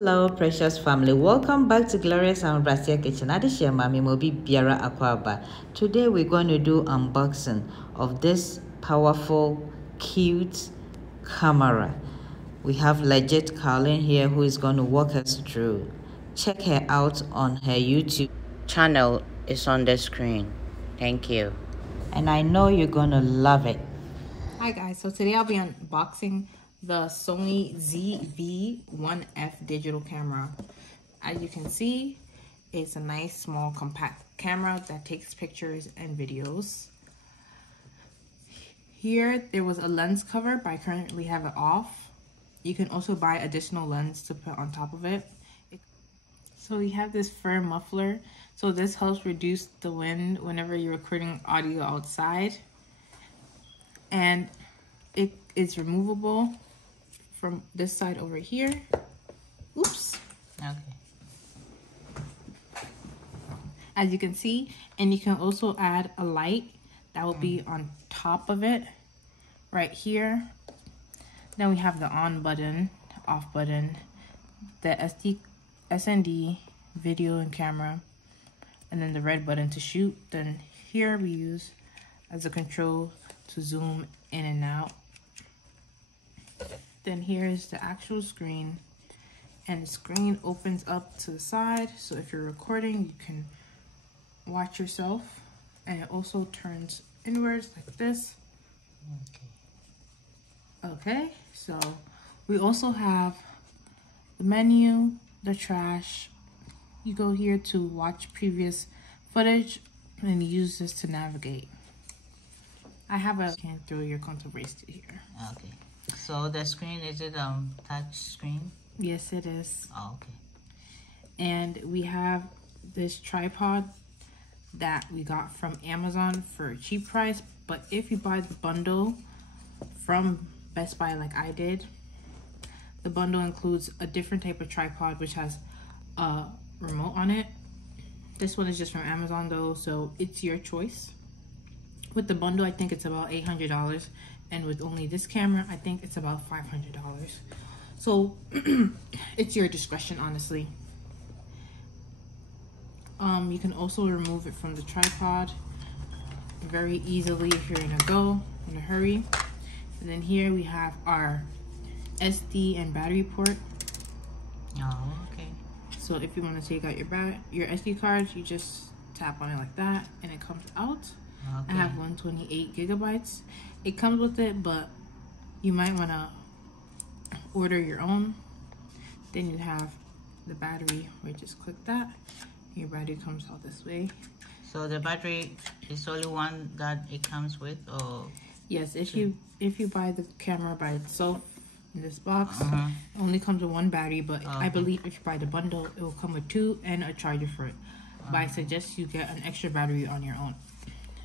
Hello precious family, welcome back to Glorious and Brasia Kitchen. Adishia Mami Mobi Biara Akwaba. Today we're going to do unboxing of this powerful, cute camera. We have legit Carlin here who is going to walk us through. Check her out on her YouTube channel. It's on the screen. Thank you. And I know you're going to love it. Hi guys, so today I'll be unboxing the Sony ZV-1F digital camera. As you can see, it's a nice small compact camera that takes pictures and videos. Here there was a lens cover, but I currently have it off. You can also buy additional lens to put on top of it. So we have this fur muffler, so this helps reduce the wind whenever you're recording audio outside. And it is removable from this side over here. Oops. Okay. As you can see, and you can also add a light that will be on top of it right here. Then we have the on button, off button, the SND video and camera, and then the red button to shoot. Then here we use as a control to zoom in and out. Then here is the actual screen, and the screen opens up to the side, so if you're recording you can watch yourself, and it also turns inwards like this. Okay, so we also have the menu, the trash. You go here to watch previous footage and use this to navigate. I have a can throw your contour bracelet here. Okay. So the screen, is it touch screen? Yes, it is. Oh, okay. And we have this tripod that we got from Amazon for a cheap price, but if you buy the bundle from Best Buy like I did, the bundle includes a different type of tripod which has a remote on it. This one is just from Amazon though, so it's your choice. With the bundle, I think it's about $800, and with only this camera, I think it's about $500. So it's your discretion, honestly. You can also remove it from the tripod very easily if you're in a hurry. And then here we have our SD and battery port. Oh, okay. So if you want to take out your SD card, you just tap on it like that, and it comes out. Okay. I have 128 gigabytes. It comes with it, but you might want to order your own. Then you have the battery, where you just click that. Your battery comes out this way. So the battery is only one that it comes with, or? Yes, if you buy the camera by itself in this box, it only comes with one battery, but I believe if you buy the bundle, it will come with two and a charger for it. But I suggest you get an extra battery on your own.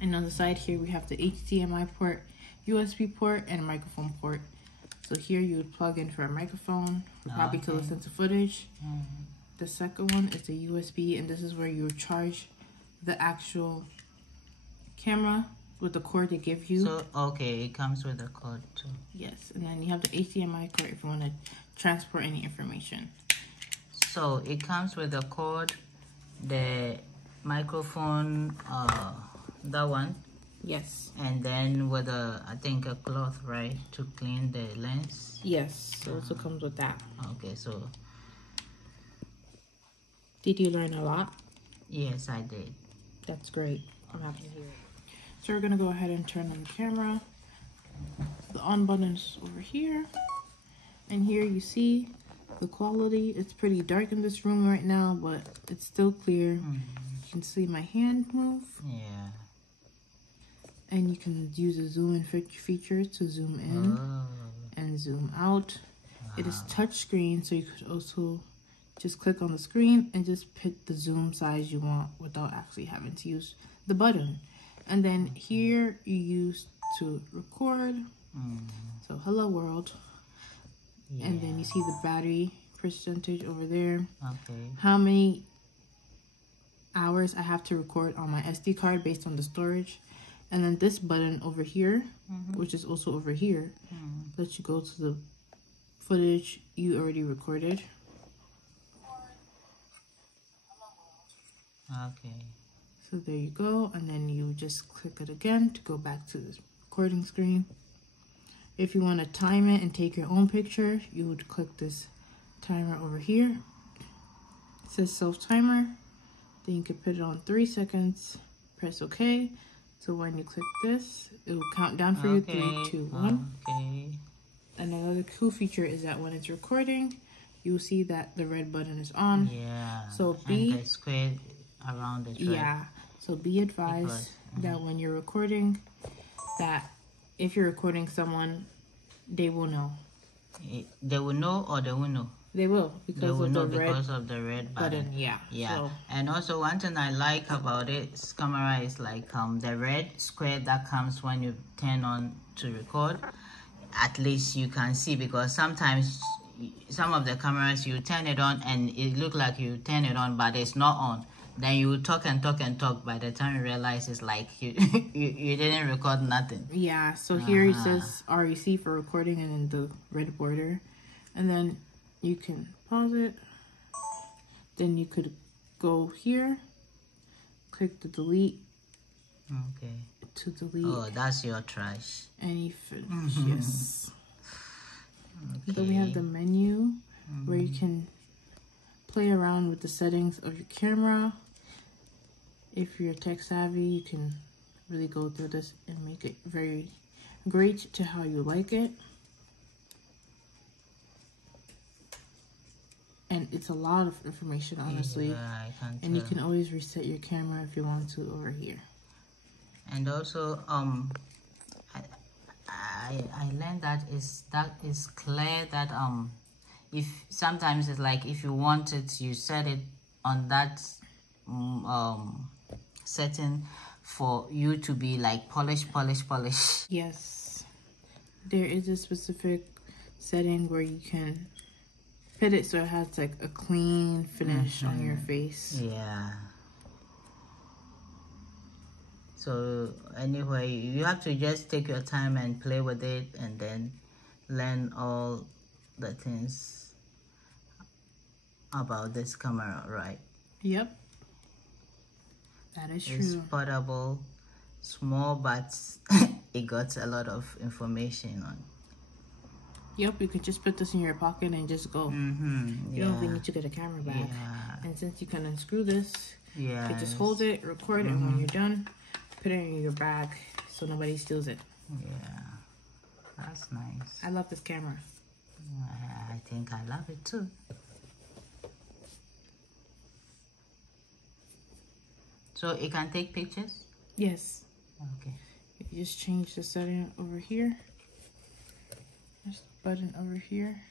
And on the side here, we have the HDMI port, USB port, and a microphone port. So here you would plug in for a microphone, probably to listen to footage. The second one is the USB, and this is where you would charge the actual camera with the cord they give you. So, okay, it comes with a cord too. Yes, and then you have the HDMI cord if you want to transport any information. So it comes with a cord, the microphone, that one. Yes. And then with I think a cloth, right, to clean the lens. Yes, it also comes with that. Okay, so. Did you learn a lot? Yes, I did. That's great. I'm happy to hear it. So we're gonna go ahead and turn on the camera. The on button is over here. And here you see the quality. It's pretty dark in this room right now, but it's still clear. You can see my hand move. Yeah. And you can use the zoom in feature to zoom in and zoom out. It is touch screen, so you could also just click on the screen and just pick the zoom size you want without actually having to use the button. And then here you use to record. So hello world. Yeah. And then you see the battery percentage over there. Okay. How many hours I have to record on my SD card based on the storage. And then this button over here, which is also over here, lets you go to the footage you already recorded. Okay. So there you go, and then you just click it again to go back to the recording screen. If you want to time it and take your own picture, you would click this timer over here. It says self timer. Then you can put it on 3 seconds. Press OK. So when you click this, it will count down for you. 3, 2, 1. Okay. And another cool feature is that when it's recording, you will see that the red button is on. Yeah. So and the square around it. Right? Yeah. So be advised that when you're recording, that if you're recording someone, they will know. They will know, or they will know. They will, because of the red button. Yeah. Yeah. So, and also one thing I like about this camera is like the red square that comes when you turn on to record. At least you can see, because sometimes some of the cameras you turn it on and it look like you turn it on but it's not on. Then you talk and talk and talk. By the time you realize it's like you you didn't record nothing. Yeah, so here it says REC for recording and in the red border. And then you can pause it. Then you could go here, click the delete. Okay. To delete. Oh, that's your trash. Any footage, yes. Okay. So we have the menu where you can play around with the settings of your camera. If you're tech savvy, you can really go through this and make it very great to how you like it. And it's a lot of information, honestly. Yeah, I can tell. And you can always reset your camera if you want to over here. And also, I learned that is clear that if sometimes it's like if you want it, you set it on that setting for you to be like polish. Yes, there is a specific setting where you can put it so it has like a clean finish on your face. Yeah. So anyway, you have to just take your time and play with it, and then learn all the things about this camera, right? Yep. That is true. It's portable, small, but it got a lot of information on. Yep, you can just put this in your pocket and just go. You don't even need to get a camera back. Yeah. And since you can unscrew this, you can just Yes. hold it, record, and when you're done, put it in your bag so nobody steals it. Yeah, that's nice. I love this camera. I think I love it too. So it can take pictures? Yes. Okay. You just change the setting over here. There's the button over here.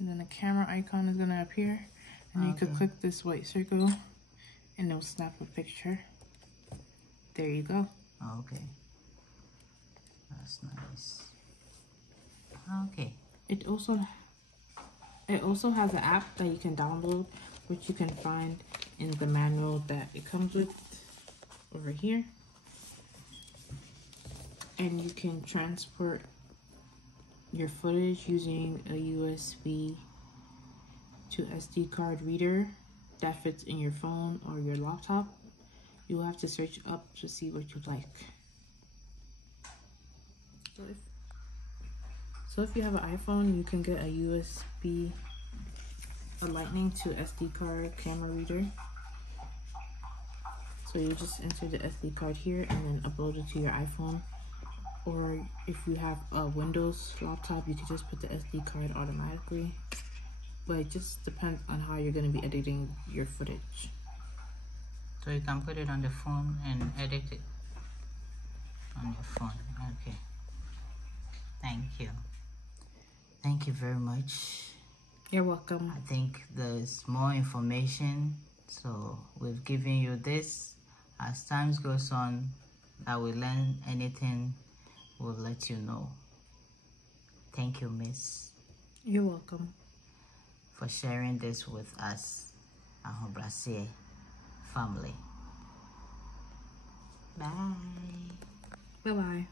And then the camera icon is going to appear. And you could click this white circle and it'll snap a picture. There you go. Okay. That's nice. Okay. It also has an app that you can download, which you can find in the manual that it comes with over here. And you can transport your footage using a USB to SD card reader that fits in your phone or your laptop. You'll have to search up to see what you like. So if you have an iPhone, you can get a USB, a lightning to SD card camera reader. So you just enter the SD card here and then upload it to your iPhone. Or if you have a Windows laptop, you can just put the SD card automatically. But it just depends on how you're going to be editing your footage. So you can put it on the phone and edit it on your phone. Okay. Thank you. Thank you very much. You're welcome. I think there's more information, so we've given you this. As time goes on, that we learn anything, we'll let you know. Thank you, Miss. You're welcome. For sharing this with us, our Brassier family. Bye. Bye-bye.